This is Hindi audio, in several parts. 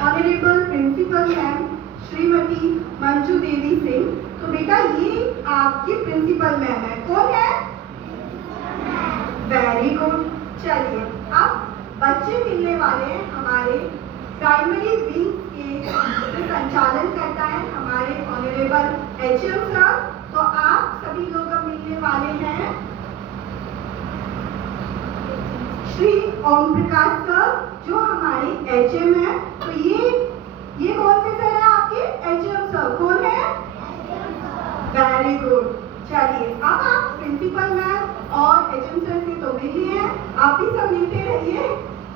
Honourable principal ma'am Shrimati Manju Devi Singh. तो बेटा ये आपकी प्रिंसिपल मैम है। कौन है? Very good. चलिए अब बच्चे मिलने वाले हैं हमारे प्राइमरी विंग के जो संचालन करता है हमारे ऑनरेबल एचएम सर। तो आप सभी लोग अब मिलने वाले हैं श्री ओम प्रकाश सर जो हमारे एचएम है। तो ये कौन से सर है आपके? HM sir. कौन है? Very good. चलिए अब आप प्रिंसिपल मैम और एचएम सर से तो मिल लिए हैं, आप भी सब मिलते रहिए।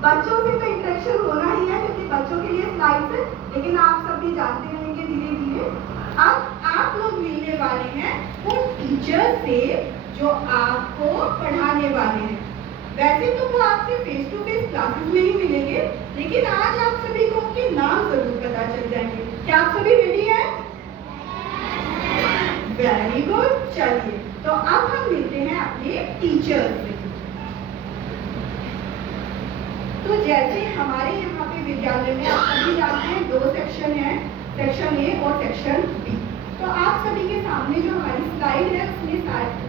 बच्चों से तो इंटरेक्शन होना ही है क्योंकि बच्चों के लिए स्लाइड्स है, लेकिन आप सब भी जानते रहेंगे धीरे धीरे। अब आप लोग मिलने वाले हैं वो टीचर से जो आपको पढ़ाने वाले हैं। वैसे तो वो आपसे फेस टू फेस क्लासेस में ही मिलेंगे, लेकिन आज आप सभी को उनके नाम जरूर पता चल जाएंगे। क्या आप सभी रेडी हैं? Very good. चलिए तो अब हम मिलते हैं अपने टीचर से। तो जैसे हमारे यहाँ पे विद्यालय में आप सभी जानते हैं दो सेक्शन है, सेक्शन ए और सेक्शन बी। तो आप सभी के सामने जो हमारी स्लाइड है उसमें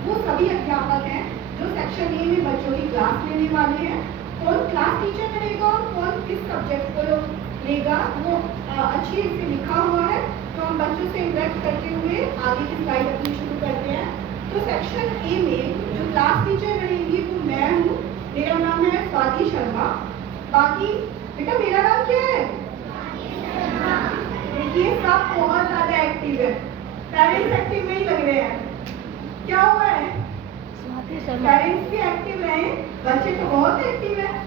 वो सभी अध्यापक हैं जो सेक्शन ए में बच्चों की क्लास लेने वाले हैं। कौन क्लास टीचर बनेगा और कौन किस सब्जेक्ट को लेगा वो अच्छी से लिखा हुआ है। तो हम बच्चों से इंटरेक्ट करते हुए आगे की स्लाइड अपनी शुरू करते हैं। तो सेक्शन ए में जो क्लास टीचर रहेंगी वो मैं हूँ, मेरा नाम है स्वाति शर्मा। बाकी बेटा मेरा नाम क्या है? देखिए सब बहुत ज्यादा एक्टिव है, पेरेंट्स एक्टिव नहीं लग रहे हैं, क्या हुआ है? पेरेंट्स भी एक्टिव रहे, बच्चे तो बहुत एक्टिव है।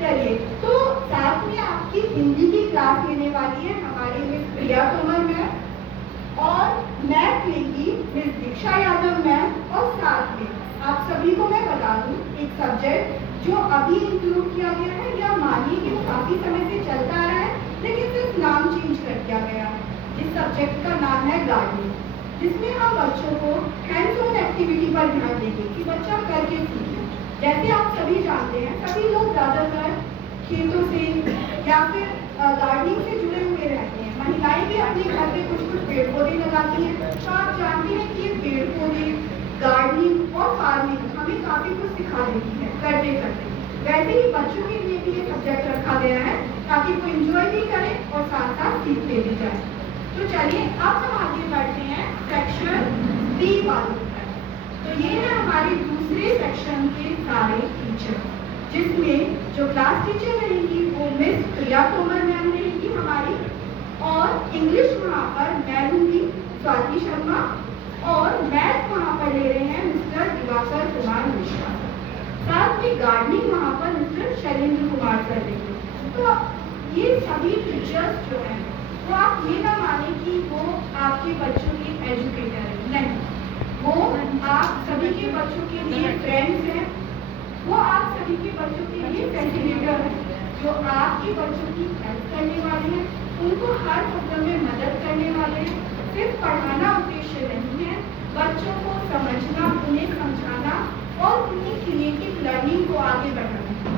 चलिए तो साथ में आपकी हिंदी की क्लास लेने वाली है हमारी मिस प्रिया तोमर मैम और मैथ लेगी मिस दीक्षा यादव मैम। और साथ में आप सभी को मैं बता दूं एक सब्जेक्ट जो अभी इंक्लूड किया गया है, या मानिए कि वो काफी समय से चलता आ रहा है लेकिन सिर्फ नाम चेंज कर दिया गया है। इस सब्जेक्ट का नाम है गार्डनिंग, जिसमें हम बच्चों को हैंड्स ऑन एक्टिविटी पर ध्यान देंगे कि बच्चा करके सीखे। जैसे आप सभी जानते हैं सभी लोग ज्यादातर खेतों से या फिर गार्डनिंग से जुड़े हुए रहते हैं। महिलाएं भी अपने घर पे कुछ कुछ पेड़ पौधे लगाती हैं। तो आप जानते हैं कि ये पेड़ पौधे, गार्डनिंग और फार्मिंग हमें काफी कुछ सिखा देती है करते करते। वैसे ही बच्चों के लिए भी ये सब्जेक्ट रखा गया है ताकि वो एंजॉय भी करें और साथ साथ सीखते भी जाए। तो चलिए अब हम आगे बढ़ते हैं सेक्शन बी वालों पर। तो ये है हमारे दूसरे सेक्शन के सारे टीचर, जिसमें जो क्लास टीचर रहेंगी वो मिस प्रिया तोमर मैम रहेंगी हमारी, और इंग्लिश वहाँ पर मैं लूंगी स्वाति शर्मा, और मैथ वहाँ पर ले रहे हैं मिस्टर दिवाकर कुमार मिश्रा। साथ में गार्डनिंग वहाँ पर मिस्टर शैलेंद्र कुमार सर लेंगे। तो ये सभी टीचर्स जो हैं वो आप ये ना माने कि वो आपके बच्चों के एजुकेटर हैं, नहीं, वो आप सभी के बच्चों के लिए फ्रेंड्स हैं, वो आप सभी के बच्चों के लिए फैसिलिटेटर हैं, जो आपके बच्चों की हेल्प करने वाले हैं, उनको हर प्रॉब्लम में मदद करने वाले हैं। सिर्फ पढ़ाना उद्देश्य नहीं है, बच्चों को समझना, उन्हें समझाना और उनकी क्रिएटिव लर्निंग को आगे बढ़ाना।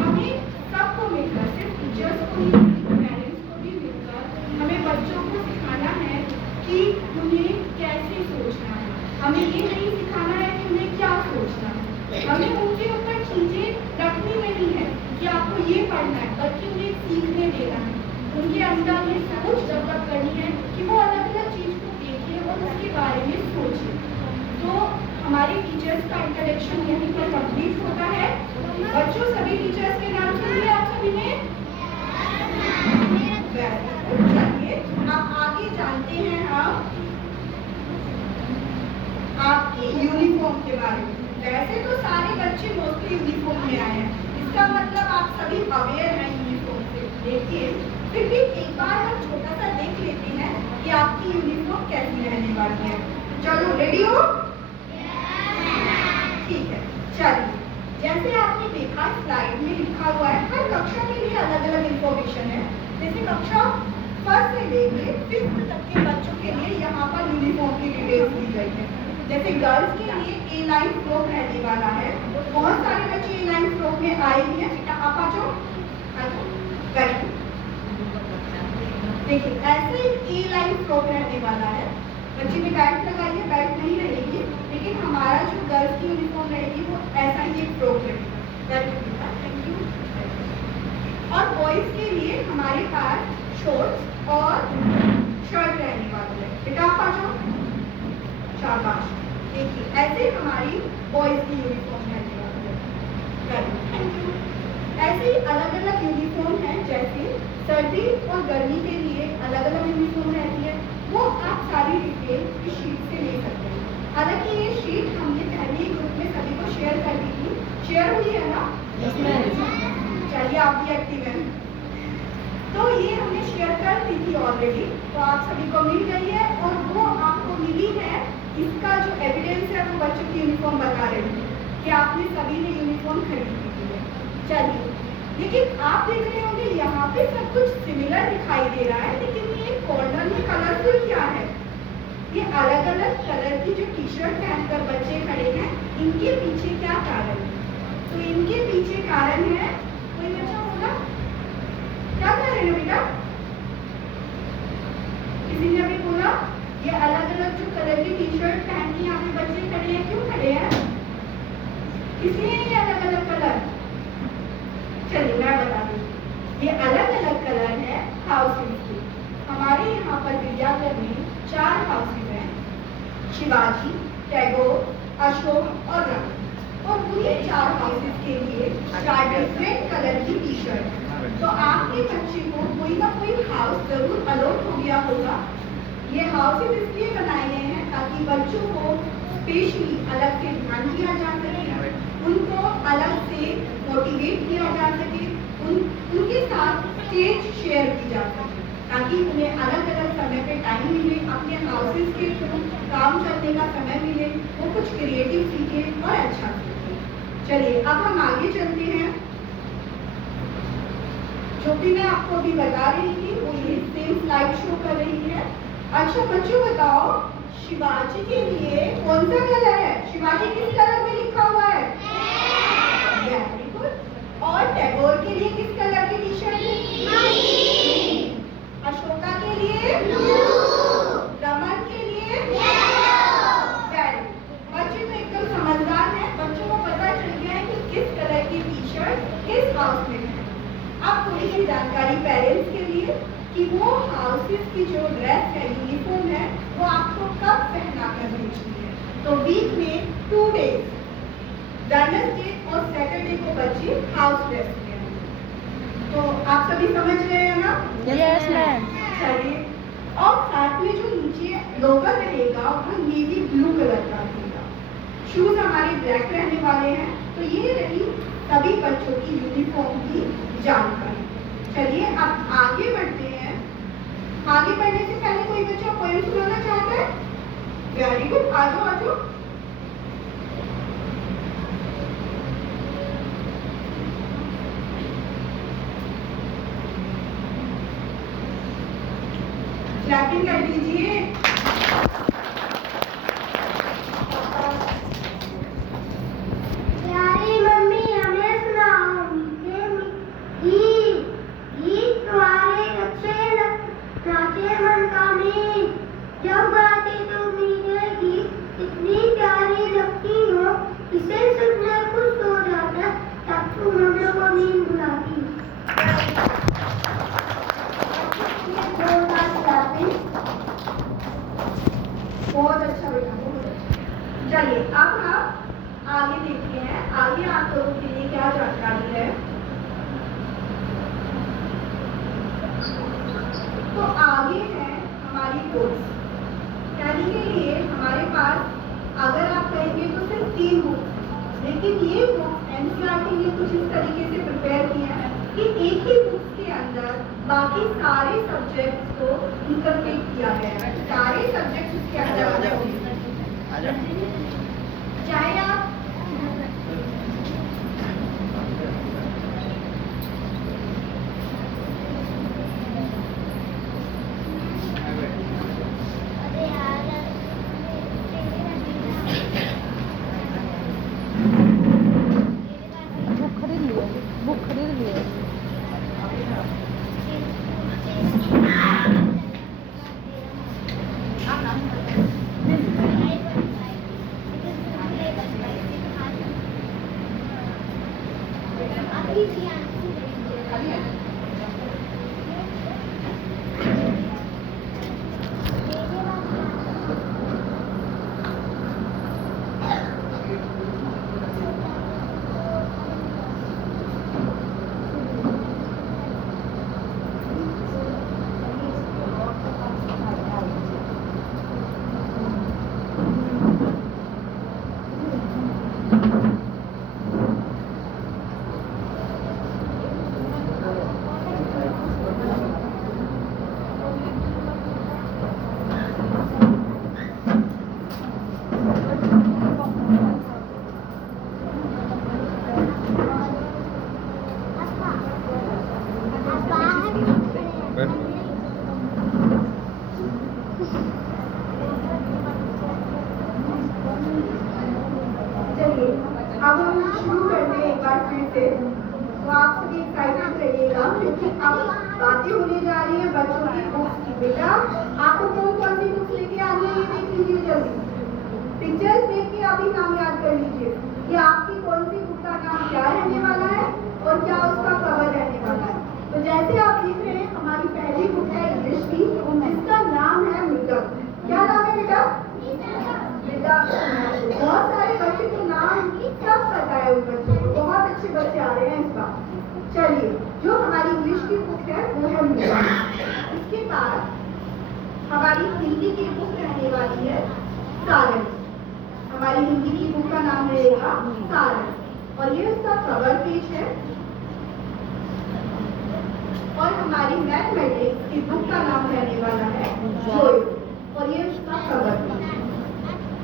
हमें सबको मिलकर, सिर्फ टीचर्स को ही, पेरेंट्स को भी मिलकर हमें बच्चों को सिखाना है कि उन्हें कैसे सोचना है। हमें ये नहीं सिखाना है कि उन्हें क्या सोचना है, हमें उनके ऊपर चीजें रखनी नहीं है कि आपको ये पढ़ना है, बल्कि उन्हें सीखने देना है। उनके अंदर ये सोच डेवलप करनी है कि वो अलग अलग चीज को देखें और उसके बारे में सोचें। तो हमारे टीचर्स का इंट्रोडक्शन यहीं पर कंप्लीट होता है। बच्चों सभी टीचर्स के नाम सुनिए आप सभी ने। चलिए अब आगे जानते हैं हम आपकी यूनिफॉर्म के बारे में। वैसे तो सारे बच्चे मोस्टली यूनिफॉर्म में आए हैं, इसका मतलब आप सभी अवेयर हैं यूनिफॉर्म से, लेकिन फिर भी एक बार हम छोटा सा देख लेते हैं कि आपकी यूनिफॉर्म कैसी रहने वाली है। चलो रेडी हो? ठीक है। चलिए जैसे आपने देखा स्लाइड में लिखा हुआ है, हर कक्षा के लिए अलग अलग इंफॉर्मेशन है। जैसे कक्षा फर्स्ट से लेके 5th तक के बच्चों के लिए यहाँ पर यूनिफॉर्म की डिटेल्स दी गई है। जैसे गर्ल्स के लिए ए लाइन फ्रॉक रहने वाला है। बहुत सारे बच्चे ए लाइन फ्रॉक में आए हुए हैं। बेटा आप आ जाओ, वेरी गुड। देखिए ऐसे ए लाइन फ्रॉक रहने वाला है। बच्चे ने बेल्ट लगाई है, बेल्ट नहीं रहेगी, लेकिन हमारा जो गर्ल्स की यूनिफॉर्म रहेगी वो ऐसा ही एक फ्रॉक रहेगा। Very good, thank you. और बॉयज के लिए हमारे पास शॉर्ट्स और शर्ट रहने वाली है। बेटा आप आ जाओ, शाबाश। देखिए ऐसे हमारी बॉयज की यूनिफॉर्म रहने वाली है। Very good, thank you. ऐसे ही अलग अलग यूनिफॉर्म है, जैसे सर्दी और गर्मी के लिए अलग अलग यूनिफॉर्म रहती है। वो आप सारी डिटेल इस शीट से ले सकते हैं। हालांकि ये शीट हमने पहले ही ग्रुप में सभी को शेयर कर दी थी। शेयर हुई है ना? चलिए आप भी एक्टिव हैं। तो ये हमने शेयर कर दी थी ऑलरेडी, तो आप सभी को मिल गई है। और वो आपको मिली है, इसका जो एविडेंस है वो बच्चों की यूनिफॉर्म बता रही है कि आपने सभी ने यूनिफॉर्म खरीदी थी। चलिए, लेकिन आप देख रहे होंगे यहाँ पे सब कुछ सिमिलर दिखाई दे रहा है, लेकिन ये कॉर्नर में कलरफुल क्या है? ये अलग अलग कलर की जो टी शर्ट पहनकर बच्चे खड़े हैं, इनके पीछे क्या कारण है? तो इनके पीछे कारण है, कोई बच्चा बोला क्या कह रहे हैं बेटा? किसी ने अभी बोला ये अलग अलग जो कलर की टी शर्ट पहन के यहाँ पे बच्चे खड़े हैं, क्यों खड़े हैं? इसलिए ये अलग अलग कलर। चलिए मैं बता दूँ, ये अलग अलग कलर है हाउसेस के। हमारे यहाँ पर विद्यालय में 4 हाउसेस हैं, शिवाजी, टैगोर, अशोक और रानी। और पूरे 4 हाउसेस के लिए 4 डिफरेंट कलर की टी शर्ट है। तो आपके बच्चे को कोई ना कोई हाउस जरूर अलॉट हो गया होगा। ये हाउसेस इसलिए बनाए गए हैं ताकि बच्चों को स्पेशली अलग से ध्यान दिया जा सके, उनको अलग से मोटिवेट किया जा सके, उनके साथ स्टेज शेयर की जा सके, ताकि उन्हें अलग अलग समय पे टाइम मिले, अपने हाउसेस के थ्रू काम करने का समय मिले, वो कुछ क्रिएटिव सीखे और अच्छा सीखे। चलिए अब हम आगे चलते हैं। जो भी मैं आपको अभी बता रही थी वो ये सेम स्लाइड शो कर रही है। अच्छा बच्चों बताओ, शिवाजी के लिए कौन सा कलर है? शिवाजी किस कलर में लिखा हुआ है? Very good. और टैगोर के लिए किस कलर की टी शर्ट है? अशोका के लिए ब्लू, रमन के लिए येलो। Very good. बच्चे तो एकदम समझदार हैं, बच्चों को पता चल गया है कि किस कलर की टी शर्ट किस हाउस में है। अब थोड़ी सी जानकारी पेरेंट्स के लिए कि वो हाउसेस की जो ड्रेस है, यूनिफॉर्म है, वो आपको कब पहना कर भेजनी है। तो वीक में 2 डेज, वेडनेसडे और सैटरडे को बच्चे हाउस ड्रेस में हैं। तो आप सभी समझ रहे हैं ना? Yes ma'am. चलिए, और साथ में जो नीचे लोगर रहेगा वो नेवी ब्लू कलर का रहेगा। शूज हमारे ब्लैक रहने वाले हैं। तो ये रही सभी बच्चों की यूनिफॉर्म की जानकारी। चलिए अब आगे बढ़ते हैं। आगे बढ़ने से पहले कोई बच्चा पोएम सुनाना चाहता है? वेरी गुड, आ जाओ आ जाओ। क्लैपिंग कर दीजिए। बहुत अच्छा बेटा, बहुत अच्छा। चलिए अब हम आगे देखते हैं, आगे आप लोगों के लिए क्या जानकारी है। तो आगे है हमारी बुक्स। यानी के लिए हमारे पास अगर आप कहेंगे तो सिर्फ 3 बुक्स, लेकिन ये बुक एनसीईआरटी ने कुछ इस तरीके से प्रिपेयर किया है कि एक ही बुक के अंदर बाकी सारे सब्जेक्ट्स को इंकम्प्लीट किया गया है। सारे सब्जेक्ट्स उसके अंदर चाहे आप चलिए अब हम शुरू करते हैं एक बार फिर से। तो आप सभी एक्साइटेड रहिएगा क्योंकि अब बातें होने जा रही है बच्चों की बुक्स की। बेटा आपको कौन कौन सी बुक्स लेके आनी है ये देख लीजिए जल्दी। पिक्चर्स देख के अभी नाम याद कर लीजिए कि आपकी कौन सी बुक का नाम क्या रहने वाला है और क्या उसका कवर रहने वाला है। तो जैसे आप देख रहे हैं हमारी पहली बुक है इंग्लिश की जिसका नाम है मृदक। क्या नाम है बेटा? बहुत सारे बच्चे को नाम सब पता है उन बच्चों को, बहुत अच्छे बच्चे आ रहे हैं इस बार। चलिए जो हमारी इंग्लिश की बुक है वो है मृदक। इसके बाद हमारी हिंदी की बुक रहने वाली है सारण। हमारी हिंदी की बुक का नाम रहेगा सारण और ये उसका कवर पेज है। और हमारी मैथमेटिक्स की बुक का नाम रहने वाला है जोय और ये उसका कवर पेज है।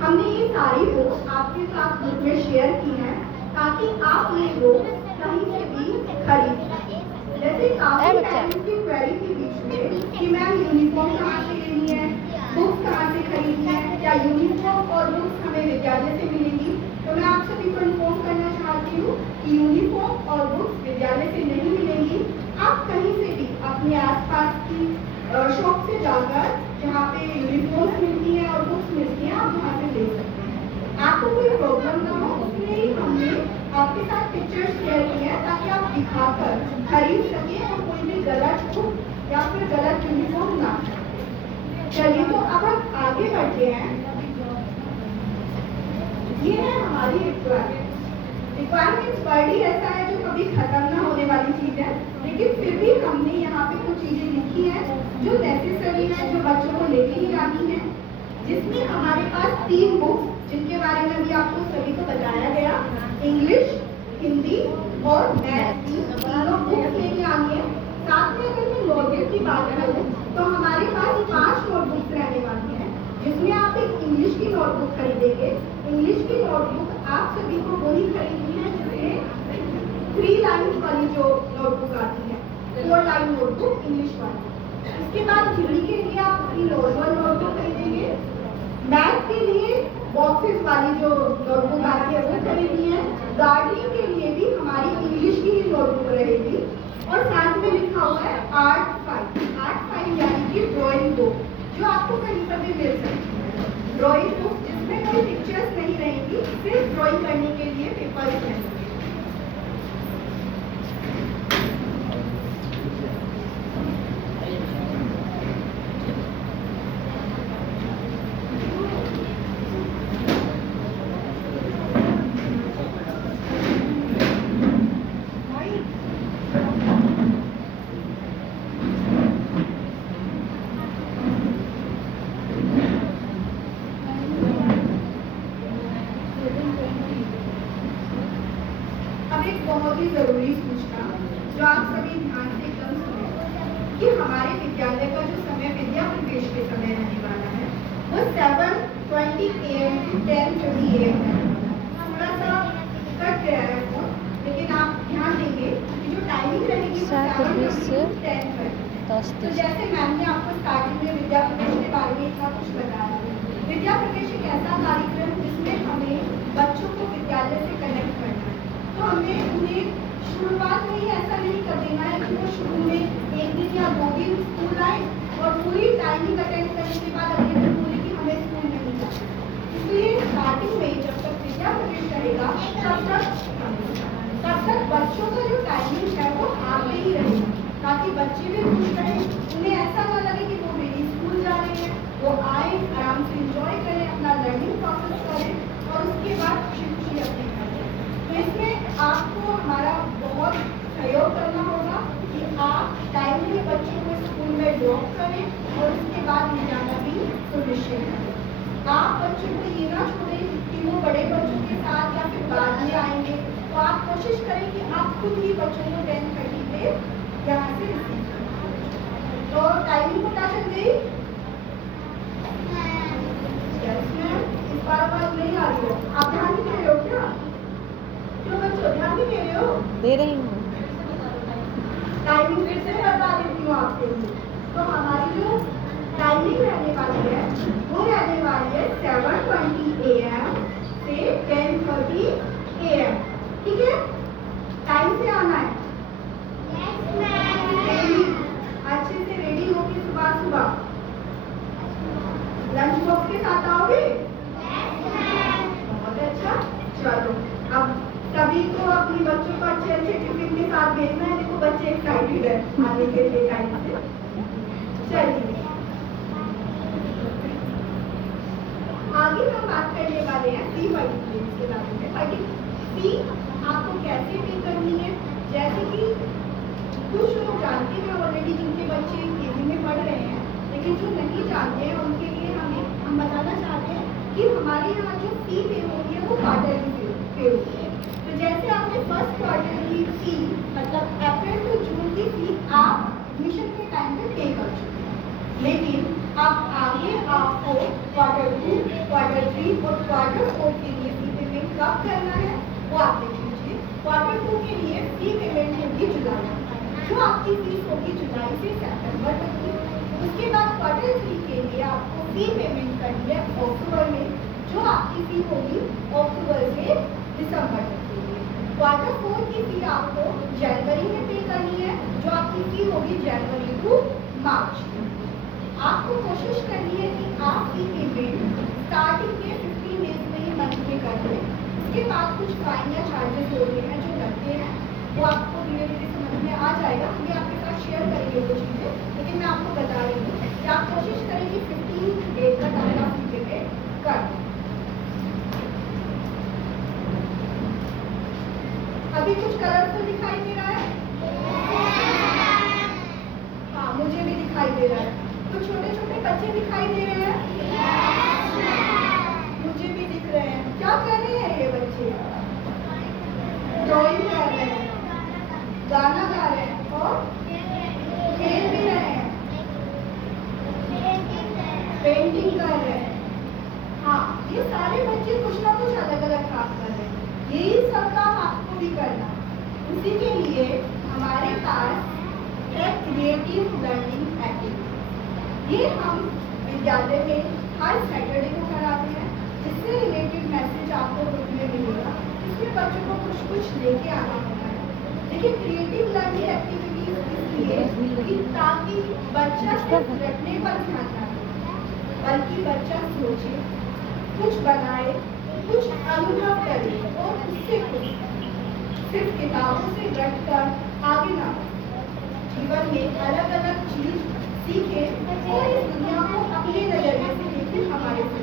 हमने ये सारी बुक्स आपके साथ ग्रुप में शेयर की हैं ताकि आप ये बुक कहीं से भी खरीद सकें। जैसे काफी पेरेंट्स की क्वेरी थी बीच में कि मैम यूनिफॉर्म कहाँ से लेनी है, बुक्स कहाँ से खरीदनी है, क्या यूनिफॉर्म और बुक्स हमें विद्यालय से मिलेगी। तो मैं आप सभी को इन्फॉर्म करना चाहती हूँ कि यूनिफॉर्म और बुक्स विद्यालय से नहीं मिलेंगी। आप कहीं से भी अपने आसपास की शॉप से जाकर जहाँ पे यूनिफॉर्म मिलती है और बुक्स मिलती हैं आप वहाँ से ले सकते हैं। आपको कोई प्रॉब्लम ना हो इसलिए ही हमने आपके साथ पिक्चर्स शेयर की हैं ताकि आप दिखाकर खरीद सकें और कोई भी गलत बुक या फिर गलत यूनिफॉर्म ना। चलिए तो अब हम आगे बढ़ते हैं। ये है हमारी रिक्वायरमेंट्स वर्ड ही ऐसा है जो कभी खत्म ना होने वाली चीज है, लेकिन फिर भी हमने यहाँ पे कुछ चीजें लिखी हैं जो नेसेसरी है, जो बच्चों को लेके ही आनी है। जिसमें हमारे पास 3 बुक्स जिनके बारे में अभी आपको सभी को बताया गया, इंग्लिश, हिंदी और मैथ की तीनों बुक्स लेके आनी है। साथ में अगर मैं नोटबुक की बात करूँ तो हमारे पास 5 नोटबुक्स रहने वाली है जिसमें आप एक इंग्लिश की नोटबुक खरीदेंगे। इंग्लिश की नोटबुक आप सभी को वही खरीदनी है जिसमें 3 लाइन वाली जो नोटबुक आती है, 4 लाइन नोटबुक इंग्लिश वाली। इसके बाद हिंदी के लिए आप अपनी नॉर्मल नोटबुक खरीदेंगे। मैथ के लिए बॉक्सेस वाली जो नोटबुक आती है वो खरीदनी है। गार्डनिंग के लिए भी हमारी इंग्लिश की ही नोटबुक रहेगी। और साथ में लिखा हुआ है आर्ट फाइल यानी कि ड्राइंग बुक जो आपको कहीं पर भी मिल सकती है। ड्राइंग बुक जिसमें कोई पिक्चर्स नहीं रहेंगी, सिर्फ ड्राइंग करने के लिए पेपर रहेंगे। बहुत ही जरूरी सूचना जो आप सभी ध्यान से एकदम सुने कि हमारे विद्यालय का जो समय विद्या प्रवेश के समय रहने वाला है वो 7:20 AM to 10:30 AM है। थोड़ा सा कट गया है वो, लेकिन आप ध्यान देंगे कि जो टाइमिंग रहेगी वो 7:20 से 10:30। तो जैसे मैम ने आपको स्टार्टिंग में विद्या प्रवेश के बारे में इतना कुछ बताया। विद्या प्रवेश एक ऐसा कार्यक्रम जिसमें हमें बच्चों को विद्यालय से कनेक्ट करना है। तो हमें उन्हें शुरुआत में ही ऐसा नहीं कर देना है कि वो शुरू में 1 दिन या 2 दिन स्कूल आए और पूरी टाइमिंग अटेंड करने के बाद अगले दिन बोले कि हमें स्कूल नहीं जाना। इसलिए स्टार्टिंग में जब तक विद्या प्रवेश करेगा तब तक बच्चों का जो टाइमिंग है वो हाथ में ही रहेगा ताकि बच्चे भी खुश रहें। उन्हें ऐसा ना लगे कि वो मेरी स्कूल जा रहे हैं, वो आए आराम से इंजॉय करें, अपना लर्निंग प्रोसेस करें और उसके बाद खुशी खुशी अपने घर जाएं। तो इसमें आपको हमारा बहुत सहयोग करना होगा कि आप टाइमली बच्चों को स्कूल में ड्रॉप करें और उसके बाद ले जाना भी सुनिश्चित करें। आप बच्चों को ये ना छोड़ें कि वो बड़े बच्चों के साथ या फिर बाद में आएंगे। तो आप कोशिश करें कि आप खुद ही बच्चों को 10:30 पे यहाँ से रिसीव करें। तो टाइमिंग पता चल गई? इस बार आवाज नहीं आ रही है, आप ध्यान नहीं दे रहे हो क्या? क्यों बच्चों ध्यान नहीं दे रहे हो? दे रही हूँ। टाइमिंग फिर से बता देती हूँ आपके लिए। तो हमारी जो टाइमिंग रहने वाली है लंच बॉक्स के साथ आओगे? बहुत अच्छा। चलो अब सभी को अपने बच्चों को अच्छे अच्छे टिफिन के साथ भेजना है। देखो बच्चे एक्साइटेड है आने के लिए टाइम से। चलिए आगे हम बात करने वाले हैं फी मल्टीप्लेक्स के बारे में। फी आपको कैसे पे करनी है, जैसे कि कुछ लोग जानते हैं ऑलरेडी, जिनके बच्चे केजी में पढ़ रहे हैं, लेकिन जो नहीं जानते हैं उनके लिए हम बताना चाहते हैं कि हमारे यहाँ जो फी पे होती है वो क्वार्टरली पे होती है। तो जैसे आपने फर्स्ट क्वार्टर की फी मतलब अप्रैल टू जून की फी आप एडमिशन के टाइम पे पे कर चुके हैं, लेकिन अब आगे आपको क्वार्टर 2, क्वार्टर 3 और क्वार्टर 4 के लिए फी पेमेंट कब करना है वो आप देख लीजिए। क्वार्टर 2 के लिए फी पेमेंट होगी जुलाई, जो आपकी फीस होगी जुलाई से सितंबर तक की। उसके बाद क्वार्टर 3 के लिए आपको फी पेमेंट करनी है अक्टूबर में, जो आपकी फी होगी अक्टूबर से दिसंबर तक के लिए। क्वार्टर 4 की फी आपको जनवरी में पे करनी है, जो आपकी फी होगी जनवरी टू मार्च। आपको कोशिश करनी है कि आपकी पेमेंट स्टार्टिंग के 15 डेज में ही मंथ में कर दें। उसके बाद कुछ फाइन या चार्जेस होते हैं जो लगते हैं, वो आपको धीरे धीरे समझ में आ जाएगा। हम आपके साथ शेयर करेंगे वो चीज़ें, लेकिन मैं आपको बता रही हूँ कि आप कोशिश करें कि 15 डेज तक आप अपनी पेमेंट कर दें। अभी कुछ कलरफुल दिखाई दे रहा है? हाँ, मुझे भी दिखाई दे रहा है। तो छोटे छोटे बच्चे दिखाई दे रहे हैं? मुझे भी दिख रहे हैं। क्या कर रहे हैं ये बच्चे? ड्राइंग कर रहे हैं, गाना गा रहे हैं और खेल भी रहे हैं, पेंटिंग कर रहे हैं। हाँ, ये सारे बच्चे कुछ ना कुछ अलग अलग काम कर रहे हैं। यही सब काम आपको भी करना है। उसी के लिए हमारे पास है क्रिएटिव लर्निंग एक्टिविटी। ये हम विद्यालय में हर सैटरडे को कराते हैं। इससे रिलेटेड मैसेज आपको ग्रुप में मिलेगा। इसमें बच्चों को कुछ कुछ लेके आना होता है। देखिए क्रिएटिव लर्निंग एक्टिविटीज इसलिए कि ताकि बच्चा सिर्फ रटने पर ध्यान ना दे, बल्कि बच्चा सोचे, कुछ बनाए, कुछ अनुभव करे और उससे कुछ सिर्फ किताबों से रट कर आगे ना बढ़े। जीवन में अलग अलग चीज सीखे और इस दुनिया को अपने नजरिए से देखें, हमारे से।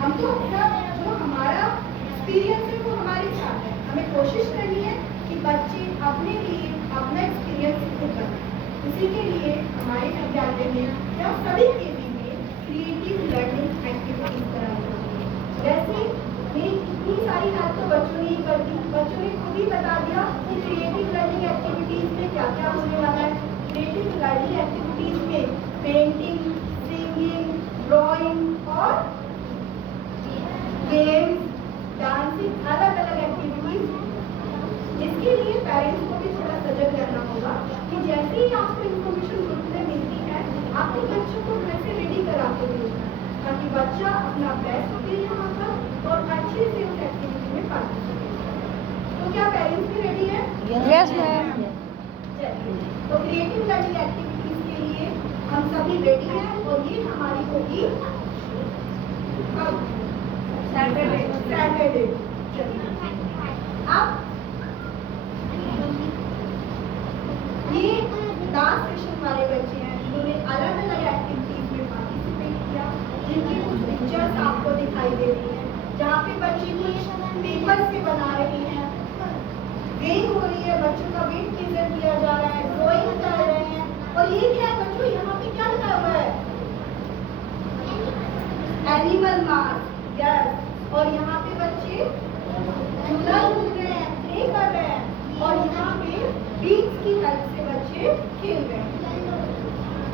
हम तो अपना जो हमारा एक्सपीरियंस है वो हमारे साथ है। हमें कोशिश करनी है कि बच्चे अपने लिए अपना एक्सपीरियंस खुद बनाएं। इसी के लिए हमारे विद्यालय में या सभी केवी में क्रिएटिव लर्निंग एक्टिविटीज कराई जाती है। जैसे मेरी इतनी सारी बात तो बच्चों ने ही कर दी, बच्चों ने खुद ही बता दिया कि क्रिएटिव लर्निंग एक्टिविटीज में क्या क्या होने वाला है। क्रिएटिव लर्निंग एक्टिविटीज में पेंटिंग, सिंगिंग, ड्राइंग और गेम्स, डांसिंग, अलग अलग एक्टिविटीज। इसके लिए पेरेंट्स को भी थोड़ा सजग रहना होगा कि जैसे ही आपको इन्फॉर्मेशन ग्रुप में मिलती है, आपके बच्चों को घर से रेडी करा के भेजना, ताकि बच्चा अपना बेस्ट दे यहाँ पर और अच्छे से उस एक्टिविटी में पार्टिसिपेट करे। तो क्या पेरेंट्स भी रेडी है? Yes ma'am. चलिए, तो क्रिएटिव लर्निंग एक्टिविटीज के लिए हम सभी रेडी हैं और ये हमारी होगी सैटरडे। चलिए अब ये डांस सेशन वाले बच्चे हैं जिन्होंने अलग अलग एक्टिविटीज में पार्टिसिपेट किया, जिनकी कुछ पिक्चर्स आपको दिखाई दे रही हैं, जहाँ पे बच्चे कुछ पेपर से बना रहे हैं, गेम हो रही है, बच्चों का वेट प्रेजेंट किया जा रहा है, ड्राइंग कर रहे हैं। और ये क्या है बच्चों, यहाँ पे क्या लिखा हुआ है? Animal mark. यस। और यहाँ पे बच्चे झूला झूल रहे हैं, प्ले कर रहे हैं और यहाँ पे बीट्स की हेल्प से बच्चे खेल रहे हैं।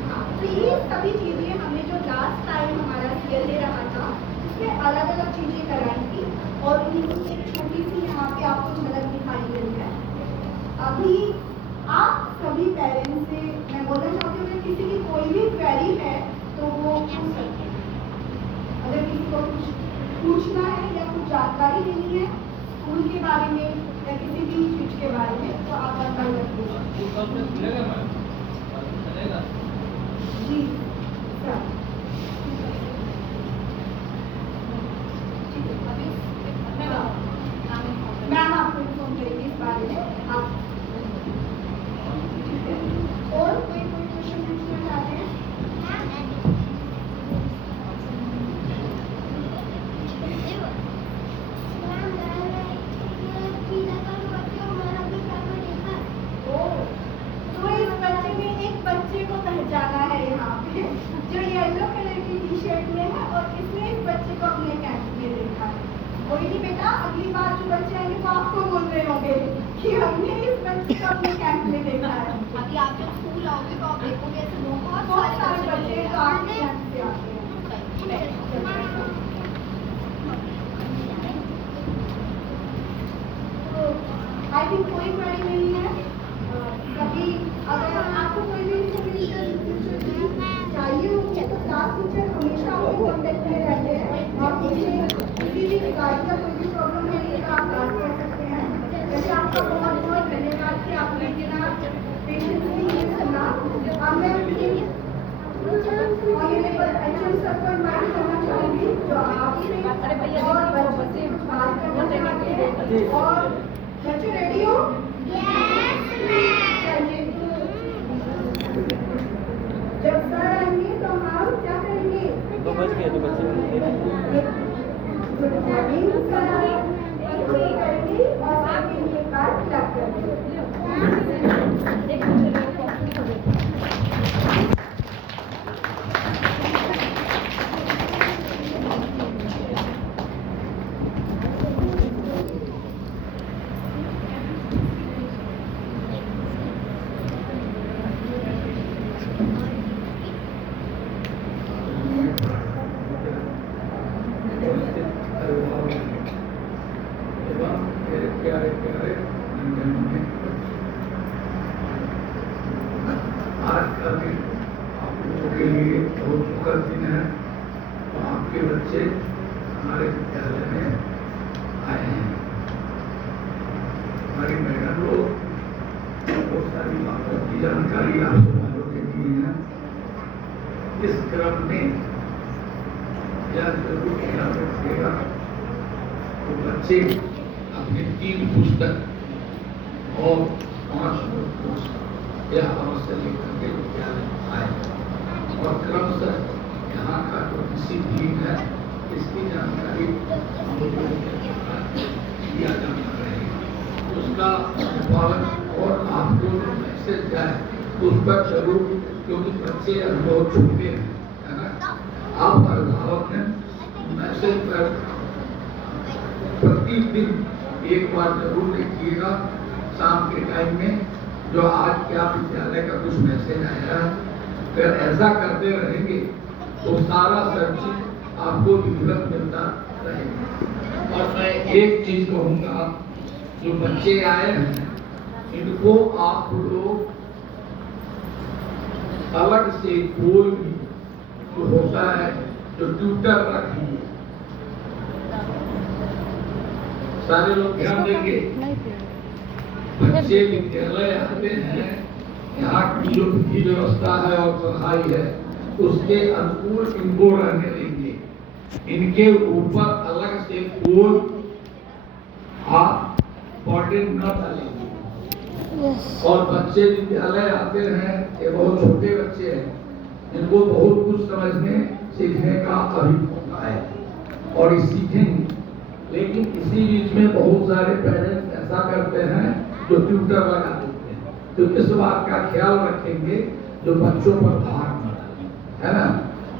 हाँ, तो ये सभी चीजें हमने जो लास्ट टाइम हमारा सीएलए रहा था उसमें अलग अलग चीजें कराई थी और उनकी एक छोटी सी यहाँ पे आपको झलक दिखाई गई है। अभी आप सभी पेरेंट्स से मैं बोलना चाहती हूँ, किसी की कोई भी क्वेरी है तो वो पूछ सकते हैं। अगर किसी को कुछ पूछना है या कुछ जानकारी लेनी है स्कूल के बारे में या किसी भी चीज के बारे में, तो आप बताइए जी सर। पाओगे कि हमने इस बच्चे को अपने कैंप में देखा है। अभी आप जब स्कूल आओगे तो आप देखोगे ऐसे बहुत सारे बच्चे तो आपके कैंप से आते हैं। आई थिंक कोई क्वेरी नहीं है। कभी अगर आपको कोई भी इन्फॉर्मेशन चाहिए होगी तो क्लास टीचर हमेशा आपके कॉन्टेक्ट में रहते हैं और मुझे किसी भी प्रकार का कोई भी प्रॉब्लम है तो आप बात कर सकते हैं। वैसे आपका बहुत बहुत धन्यवाद कि आपने इतना पेशेंटली ये सुना। अब मैं ऑनरेबल एचएम सर को इनवाइट करना चाहूँगी जो आपसे और बच्चों से कुछ बात करना चाहते हैं। और बच्चों रेडी हो? चलिए जब सर आएंगे तो हम क्या करेंगे? तो बच गया तो बच्चे गुड मॉर्निंग सर करेंगे और आपके लिए कार्ड क्लैप करेंगे। प्यारे प्यारे आज का दिन आप लोगों के लिए बहुत सुखद दिन है। तो आपके बच्चे हमारे विद्यालय में आए हैं। हमारी मैडम लोग बहुत सारी बातों की जानकारी आप लोगों के लिए है। इस क्रम में यह जरूर ख्याल रखिएगा तो बच्चे अपने 3 पुस्तक और 5 नोटबुक यह अवश्य लेकर के विद्यालय आए और क्रमशः यहाँ का जो डिसिप्लिन है इसकी जानकारी हम लोगों को दिया जाना रहेगा। उसका पालन और आपको जो मैसेज जाए उस पर जरूर, क्योंकि बच्चे बहुत छोटे है ना, आप अभिभावक हैं, मैसेज पर प्रतिदिन एक बार जरूर देखिएगा शाम के टाइम में जो आज क्या विद्यालय का कुछ मैसेज आया है। अगर ऐसा करते रहेंगे तो सारा सर्चिंग आपको विधिवत मिलता रहेगा। और मैं एक चीज कहूँगा, जो बच्चे आए हैं इनको आप लोग अलग से कोई भी जो होता है जो ट्यूटर रखिए। सारे लोग ध्यान देंगे, बच्चे विद्यालय आते हैं, यहाँ की जो विधि व्यवस्था है और पढ़ाई है उसके अनुकूल इनको रहने देंगे। इनके ऊपर अलग से कोई आप बर्डन न डालेंगे। और बच्चे विद्यालय आते हैं, ये बहुत छोटे बच्चे हैं, इनको बहुत कुछ समझने सीखने का अभी मौका है और ये सीखेंगे। लेकिन इसी बीच में बहुत सारे पेरेंट्स ऐसा करते हैं जो ट्यूटर लगा देते हैं। तो इस बात का ख्याल रखेंगे जो बच्चों पर भार न डालें, है ना।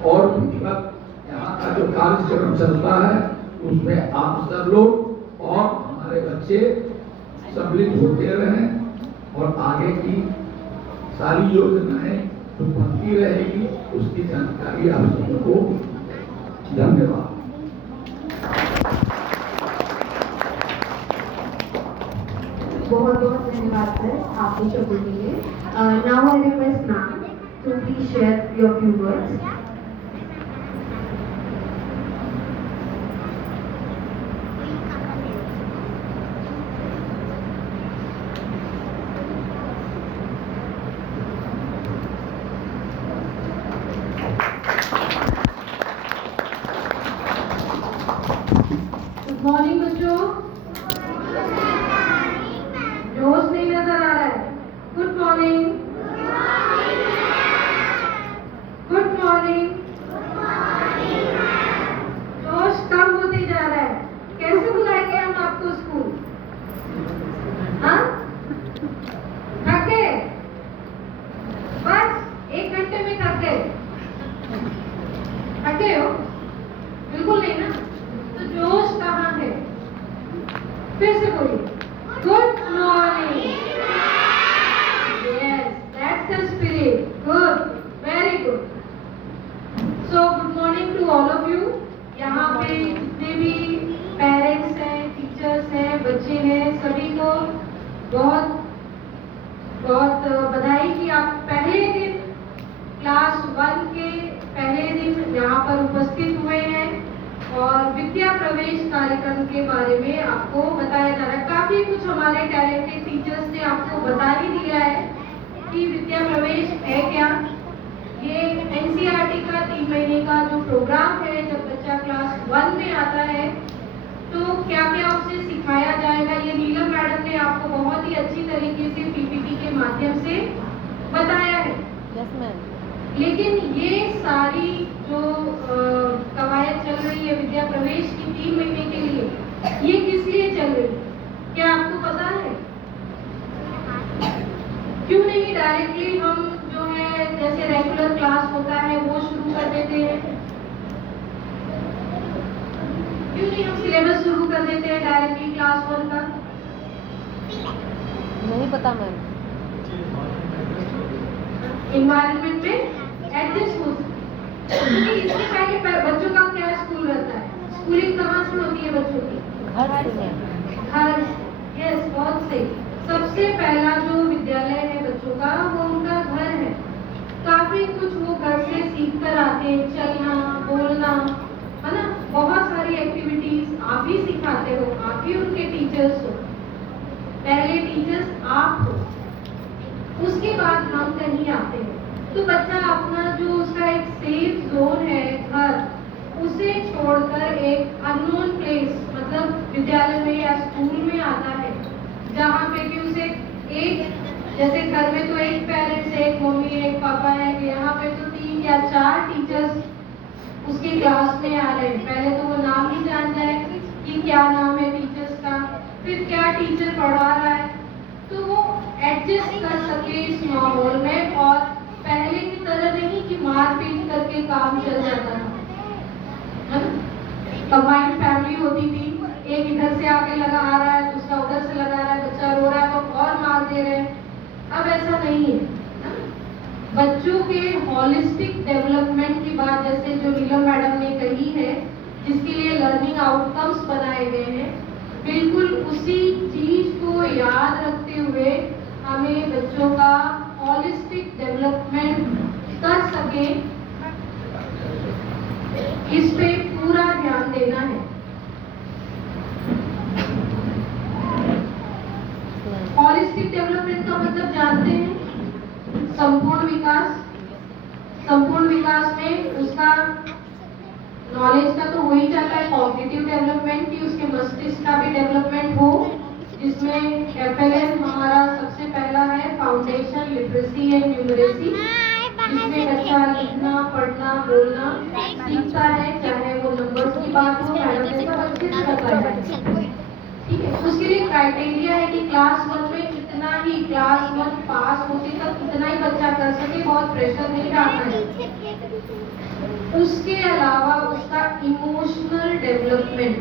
और विधिवत यहाँ का जो कार्यक्रम चलता है उसमें आप सब लोग और हमारे बच्चे सम्मिलित होते रहें और आगे की सारी योजनाएं जो बनती रहेगी उसकी जानकारी आप सबको। धन्यवाद। बहुत बहुत धन्यवाद सर आपके शब्दों के लिए। Now I request ma'am to please share your few words. Good morning बच्चों। जोश नहीं नजर आ रहा है। Good morning. Good morning. जोश कम होते जा रहा है। कैसे बुलाएंगे हम आपको स्कूल? हाँ, थक गए? बस 1 घंटे में थक गए? थक गए हो? बिल्कुल नहीं ना। तो जोश कहाँ है? प्रवेश कार्यक्रम के बारे में आपको बताया जा रहा है। काफी कुछ हमारे टैलेंटेड टीचर्स ने आपको बता ही दिया है कि विद्या प्रवेश है क्या। ये एनसीईआरटी का 3 महीने का जो प्रोग्राम है, जब बच्चा क्लास 1 में आता है तो क्या क्या उसे सिखाया जाएगा, ये नीलम मैडम ने आपको बहुत ही अच्छी तरीके से पीपीटी के माध्यम से बताया है। लेकिन ये सारी जो कवायद चल रही है विद्या प्रवेश की 3 महीने के लिए, ये किस लिए चल रही है, क्या आपको पता है? क्यों नहीं डायरेक्टली हम जो है जैसे रेगुलर क्लास होता है वो शुरू कर देते हैं? क्यों नहीं हम सिलेबस शुरू कर देते हैं डायरेक्टली क्लास 1 का? नहीं पता मैम। इन्वायरमेंट में एडजस्ट हो, क्योंकि इसके पहले बच्चों का क्या स्कूल रहता है, स्कूलिंग कहाँ से होती है बच्चों की? घर से मैम। घर। यस, बहुत सही। सबसे पहला जो विद्यालय है बच्चों का वो उनका घर है। काफी कुछ वो घर से सीख कर आते हैं, चलना, बोलना, है ना, बहुत सारी एक्टिविटीज आप ही सिखाते हो, आप ही उनके टीचर्स हो। पहले टीचर्स आप हो, उसके बाद हम कहीं आते हैं। तो बच्चा अपना जो उसका एक सेफ जोन है घर, उसे छोड़कर एक अननोन प्लेस मतलब विद्यालय में या स्कूल में आता है, जहाँ पे कि उसे एक, जैसे घर में तो एक पेरेंट्स, एक मम्मी, एक पापा है, यहाँ पे तो 3 या 4 टीचर्स उसके क्लास में आ रहे हैं। पहले तो वो नाम ही जान जाए कि क्या नाम है टीचर्स का, फिर क्या टीचर पढ़ा रहा है, तो वो एडजस्ट कर सके इस माहौल में। और पहले की तरह नहीं कि मार पीट करके काम चल जाता था, है ना। कंबाइंड फैमिली होती थी, एक इधर से आके लगा आ रहा है, दूसरा उधर से लगा रहा है, बच्चा रो रहा है तो और मार दे रहे हैं। अब ऐसा नहीं है, है ना? बच्चों के हॉलिस्टिक डेवलपमेंट की बात जैसे जो नीलम मैडम ने कही है, जिसके लिए लर्निंग आउटकम्स बनाए गए हैं, बिल्कुल उसी चीज को याद रखते हुए हमें बच्चों का हॉलिस्टिक डेवलपमेंट कर सके, इस पे पूरा ध्यान देना है। हॉलिस्टिक डेवलपमेंट का मतलब जानते हैं, संपूर्ण विकास। संपूर्ण विकास में उसका नॉलेज का तो हो ही जाता है, कॉग्निटिव डेवलपमेंट की, उसके मस्तिष्क का भी डेवलपमेंट हो, जिसमें FLN हमारा सबसे पहला है, फाउंडेशन लिटरेसी एंड न्यूमरेसी, जिसमें बच्चा लिखना, पढ़ना, बोलना सीखता है, चाहे वो नंबर्स की बात हो, मैडम ने सब अच्छे से बताया है, ठीक है। उसके लिए क्राइटेरिया है कि क्लास 1 में इतना ही, क्लास 1 पास होते तक इतना ही बच्चा कर सके, बहुत प्रेशर नहीं डालना है। उसके अलावा उसका इमोशनल डेवलपमेंट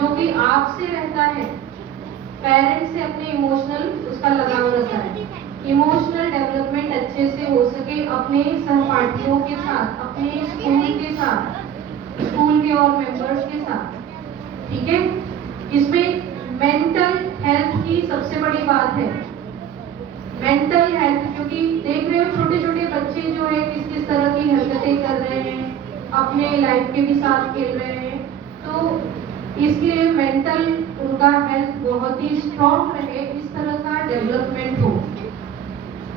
जो कि आपसे रहता है, पेरेंट्स से अपने इमोशनल उसका लगाव रहता है, इमोशनल डेवलपमेंट अच्छे से हो सके अपने सहपाठियों के साथ, अपने स्कूल के साथ, स्कूल के और मेंबर्स के साथ, ठीक है। इसमें मेंटल हेल्थ की सबसे बड़ी बात है, मेंटल हेल्थ, क्योंकि देख रहे हो छोटे छोटे बच्चे जो है किस किस तरह की हरकतें कर रहे हैं, अपने लाइफ के भी साथ खेल रहे हैं, तो इसके लिए मेंटल उनका हेल्थ बहुत ही स्ट्रॉन्ग रहे, इस तरह का डेवलपमेंट हो,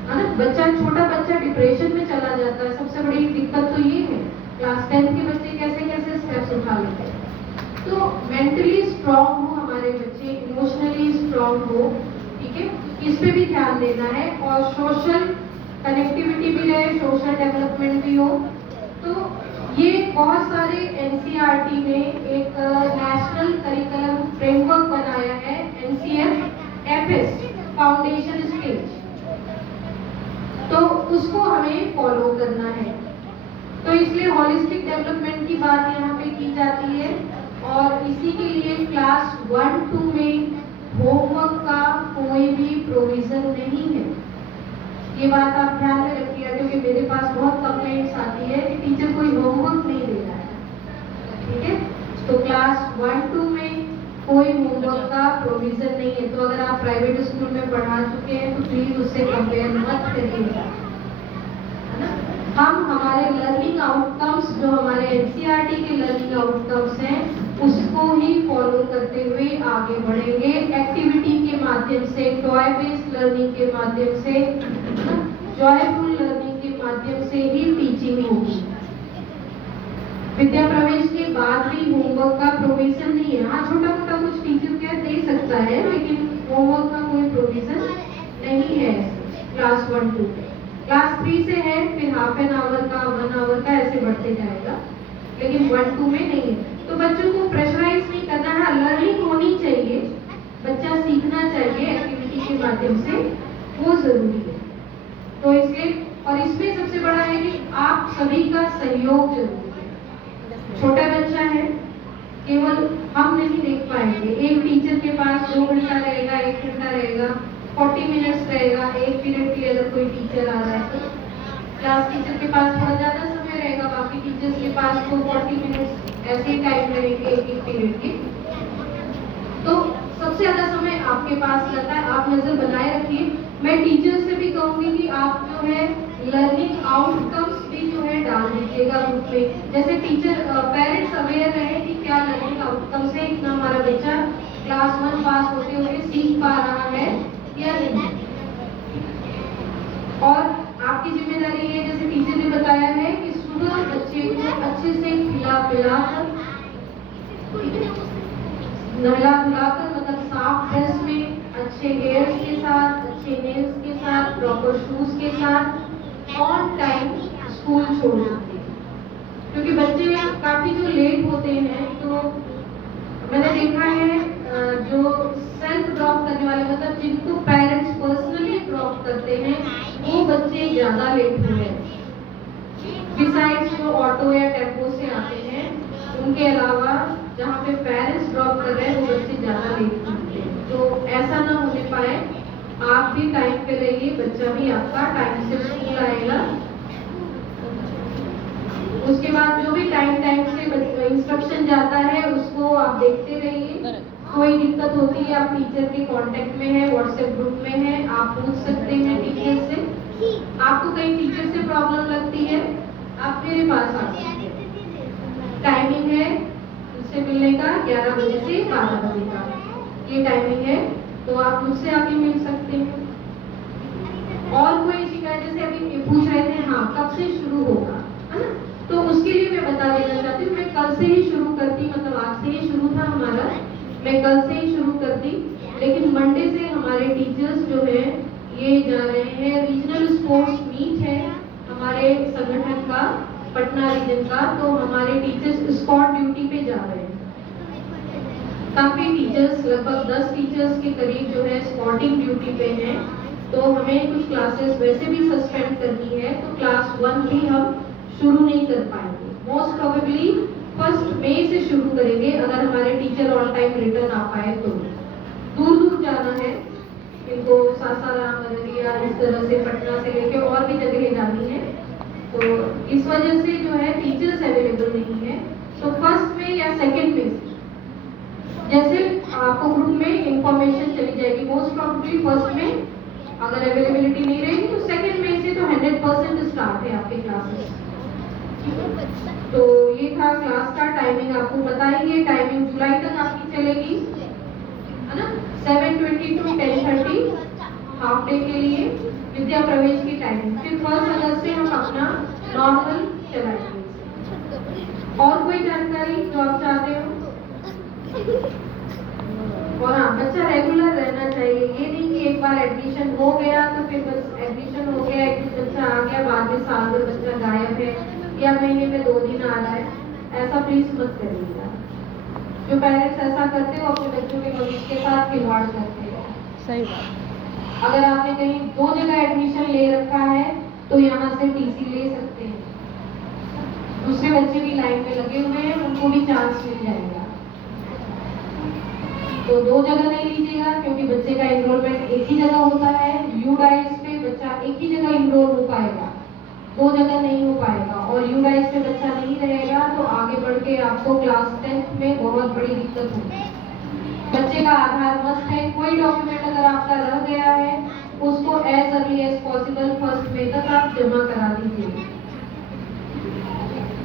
है ना। बच्चा, छोटा बच्चा डिप्रेशन में चला जाता है, सबसे बड़ी दिक्कत तो ये है। क्लास 10 के बच्चे कैसे कैसे स्टेप्स उठा लेते हैं। तो मेंटली स्ट्रॉन्ग हो हमारे बच्चे, इमोशनली स्ट्रॉन्ग हो, ठीक है, इस पे भी ध्यान देना है। और सोशल कनेक्टिविटी भी रहे, सोशल डेवलपमेंट भी हो। तो ये बहुत सारे एनसीईआरटी में एक नेशनल करिकुलम फ्रेमवर्क बनाया है, NCF-FS फाउंडेशन स्टेज, तो उसको हमें फॉलो करना है। तो इसलिए हॉलिस्टिक डेवलपमेंट की बात यहाँ पे की जाती है। और इसी के लिए क्लास 1-2 में होमवर्क का कोई भी प्रोविजन नहीं है, ये बात आप ध्यान में रखिएगा, क्योंकि मेरे पास बहुत कंप्लेंट्स आती है कि टीचर कोई होमवर्क नहीं दे रहा है, ठीक है। तो क्लास 1-2 में कोई होमवर्क का प्रोविजन नहीं है। तो अगर आप प्राइवेट स्कूल में पढ़ा चुके हैं तो प्लीज उससे कंपेयर मत करिएगा, है ना। हम हमारे लर्निंग आउटकम्स, जो हमारे एनसीईआरटी के लर्निंग आउटकम्स हैं, उसको ही फॉलो करते हुए आगे बढ़ेंगे। एक्टिविटी के माध्यम से, टॉय बेस्ड लर्निंग के माध्यम से, जॉयफुल लर्निंग के माध्यम से ही टीचिंग होगी। विद्या प्रवेश के बाद भी होमवर्क का प्रोविजन नहीं है। हाँ, छोटा मोटा कुछ टीचर क्या दे सकता है, लेकिन होमवर्क का कोई प्रोविजन नहीं है क्लास 1-2। क्लास 3 से है, फिर हाफ एन आवर का, 1 आवर का ऐसे बढ़ते जाएगा, लेकिन 1-2 में नहीं है। तो बच्चों को प्रेशराइज नहीं करना है, लर्निंग होनी चाहिए, बच्चा सीखना चाहिए एक्टिविटी के माध्यम से, वो जरूरी है। तो इसलिए, और इसमें सबसे बड़ा है कि आप सभी का सहयोग जरूरी है। छोटा बच्चा है, केवल हम नहीं देख पाएंगे। एक टीचर के पास 2 घंटा रहेगा, 1 घंटा रहेगा, 40 मिनट्स रहेगा, 1 पीरियड के लिए अगर कोई टीचर आ रहा है तो क्लास टीचर के पास थोड़ा ज्यादा समय रहेगा, बाकी टीचर्स के पास तो 40 मिनट्स ऐसे टाइम रहेंगे एक पीरियड के। तो सबसे ज्यादा समय आपके पास रहता है, आप नजर बनाए रखिए। मैं टीचर से भी कहूंगी कि आप जो है लर्निंग आउटकम्स भी जो है डाल दीजिएगा ग्रुप में। जैसे टीचर, पेरेंट्स अवेयर रहे कि क्या लर्निंग आउटकम्स है, इतना हमारा बच्चा क्लास 1 पास होते हुए सीख पा रहा है या नहीं। और आपकी जिम्मेदारी है, जैसे टीचर ने बताया है, कि सुबह बच्चे को अच्छे से खिला पिला कर, नहला धुलाकर, मतलब साफ ड्रेस में, अच्छे हेयर्स के साथ, अच्छे नेल्स के साथ, प्रॉपर शूज के साथ ऑन टाइम स्कूल छोड़ देते हैं। क्योंकि बच्चे काफी जो लेट होते हैं, तो मैंने देखा है जो सेल्फ ड्रॉप करने वाले, मतलब जिनको पेरेंट्स पर्सनली ड्रॉप करते हैं, वो बच्चे ज्यादा लेट हुए हैं। बिसाइड्स जो ऑटो या टेम्पो से आते हैं, उनके अलावा जहाँ पे पेरेंट्स ड्रॉप कर रहे हैं, वो बच्चे ज्यादा लेट होते हैं। तो ऐसा ना होने पाए, आप भी टाइम पे रहिए, बच्चा भी आपका टाइम से स्कूल आएगा। उसके बाद जो भी टाइम से इंस्ट्रक्शन जाता है, उसको आप देखते रहिए। कोई दिक्कत होती है, आप टीचर के कांटेक्ट में है, व्हाट्सएप ग्रुप में है, आप पूछ सकते हैं टीचर से। आपको कहीं टीचर से प्रॉब्लम लगती है, आप मेरे पास आ सकते हैं। टाइमिंग है मुझसे मिलने का 11 बजे से 12 बजे का, ये टाइमिंग है, तो आप मुझसे आके मिल सकते हैं। और कोई शिकायत, जैसे अभी पूछ रहे थे, हाँ कब से शुरू होगा, है ना, तो उसके लिए मैं बता देना चाहती हूँ, मैं कल से ही शुरू करती, मतलब आज से ही शुरू था हमारा, मैं कल से ही शुरू करती, लेकिन मंडे से हमारे टीचर्स जो है ये जा रहे हैं। रीजनल स्पोर्ट्स मीट है हमारे संगठन का, पटना रीजन का, तो हमारे टीचर्स स्पॉट ड्यूटी पे जा रहे हैं। काफी टीचर्स, लगभग 10 टीचर्स के करीब जो है स्पॉटिंग ड्यूटी पे हैं। तो हमें कुछ क्लासेस वैसे भी सस्पेंड करनी है, तो क्लास 1 भी हम शुरू नहीं कर पाएंगे। मोस्ट प्रोबेबली 1 मई से शुरू करेंगे, अगर हमारे टीचर ऑन टाइम रिटर्न आ पाए तो। दूर दूर जाना है इनको, सासाराम, अररिया, इस तरह से पटना से लेके और भी जगह जानी है, तो इस वजह से जो है टीचर्स अवेलेबल नहीं है। तो 1 मई या 2 मई से जैसे आपको ग्रुप में इंफॉर्मेशन चली जाएगी, मोस्ट प्रोबेबली 1 में अगर अवेलेबिलिटी नहीं रहेगी तो 2 मई से तो 100% स्टार्ट है आपके क्लासेस। तो ये था क्लास का टाइमिंग, आपको बताएंगे। टाइमिंग जुलाई तक आपकी चलेगी, है ना, 7:20 to 10:30 हाफ डे के लिए विद्या प्रवेश की टाइमिंग। फिर 1 अगस्त से हम अपना नॉर्मल चलाएंगे। और कोई जानकारी जो आप चाहते हो? और हाँ, बच्चा रेगुलर रहना चाहिए, ये नहीं कि एक बार एडमिशन हो गया तो फिर बस एडमिशन हो गया, एक दिन बच्चा आ गया, बाद में साल भर बच्चा गायब है या महीने में 2 दिन आ रहा है, ऐसा प्लीज मत करिएगा। जो पेरेंट्स ऐसा करते हो अपने बच्चों के भविष्य के साथ खिलवाड़ करते हैं। सही बात। अगर आपने कहीं 2 जगह एडमिशन ले रखा है तो यहाँ से टीसी ले सकते हैं, दूसरे बच्चे भी लाइन में लगे हुए हैं, उनको भी चांस मिल जाएगा। तो 2 जगह नहीं लीजिएगा, क्योंकि बच्चे का एनरोलमेंट एक ही जगह होता है। यूडाइस पे बच्चा एक ही जगह इनरोल हो पाएगा, 2 जगह नहीं हो पाएगा। और यूडाइस पे बच्चा नहीं रहेगा तो आगे बढ़ के आपको क्लास 10th में बहुत बड़ी दिक्कत होगी। बच्चे का आधार मस्ट है, कोई डॉक्यूमेंट अगर आपका रह गया है उसको एज अर्ली एज पॉसिबल 1 मई तक आप जमा करा दीजिए।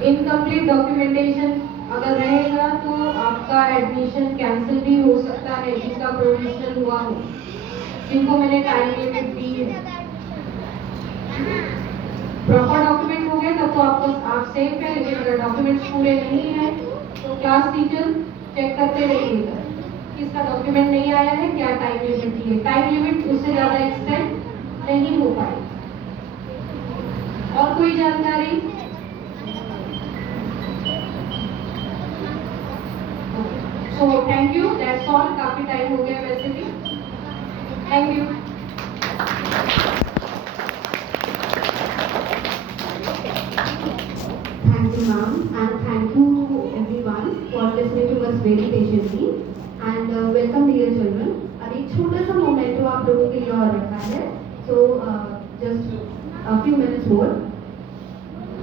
इनकम्प्लीट डॉक्यूमेंटेशन अगर रहेगा तो आपका एडमिशन कैंसिल भी हो सकता है, जिनका प्रोविजनल हुआ हो, जिनको मैंने टाइम लिमिट दी है। प्रॉपर डॉक्यूमेंट हो गए तब तो आप सेफ है, लेकिन अगर डॉक्यूमेंट्स पूरे नहीं है तो क्लास टीचर चेक करते रहिएगा किसका डॉक्यूमेंट नहीं आया है, क्या टाइम लिमिट दी है। टाइम लिमिट उससे ज़्यादा एक्सटेंड नहीं हो पाएगी। और कोई जानकारी? So thank you, that's all. काफी टाइम हो गया वैसे भी। Thank you. Thank you, ma'am, and thank you everyone for listening to us very patiently. And welcome dear children. अब एक छोटा सा मोमेंटो आप लोगों के लिए और रखा है, so just a few minutes more.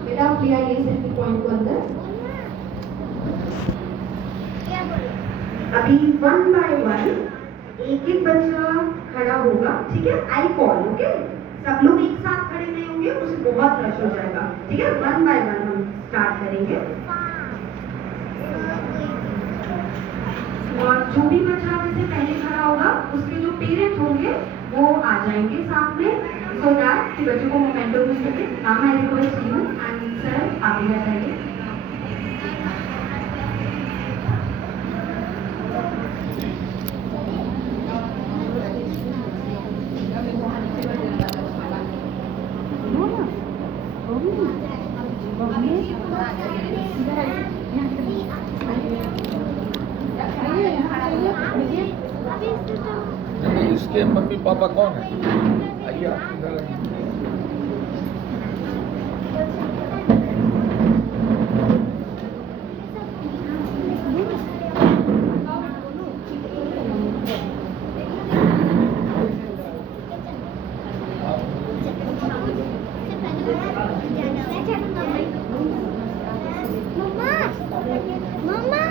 बेटा आप ले आइए सेंटर पॉइंट को अंदर। अभी 1 by 1 एक एक बच्चा खड़ा होगा, ठीक है? I call, okay? सब लोग एक साथ खड़े नहीं होंगे, उसे बहुत रश हो जाएगा, ठीक है? 1 by 1 हम स्टार्ट करेंगे। और जो भी बच्चा वैसे पहले खड़ा होगा, उसके जो पेरेंट्स होंगे वो आ जाएंगे साथ में, सो दैट कि बच्चों को मोमेंटो मिल सके। नाम I request you and sir आगे आ जाइए। इसके मम्मी पापा कौन है? आइए आप इधर आइए। मम्मा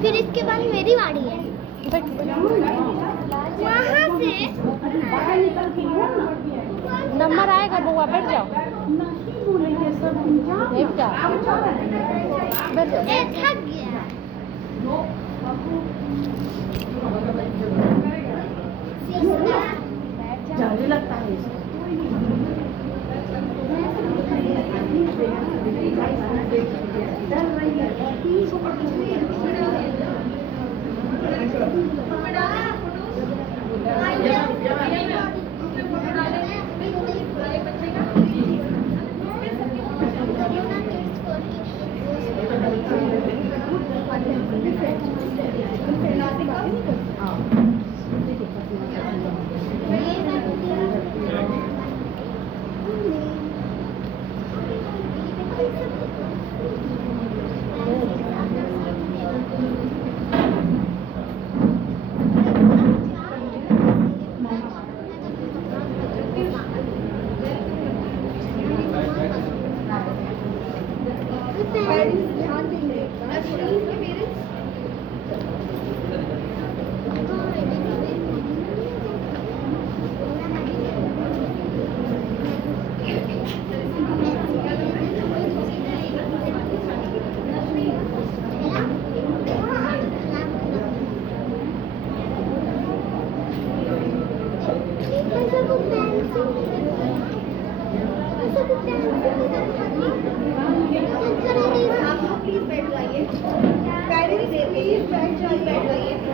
फिर इसके बाद मेरी बारी है। वहाँ से नंबर आएगा बुआ, बैठ जाओ। बैठ जाओ, बैठ जाओ। ए, थक गया। जल्दी लगता है प्लीज बैठ जाइए।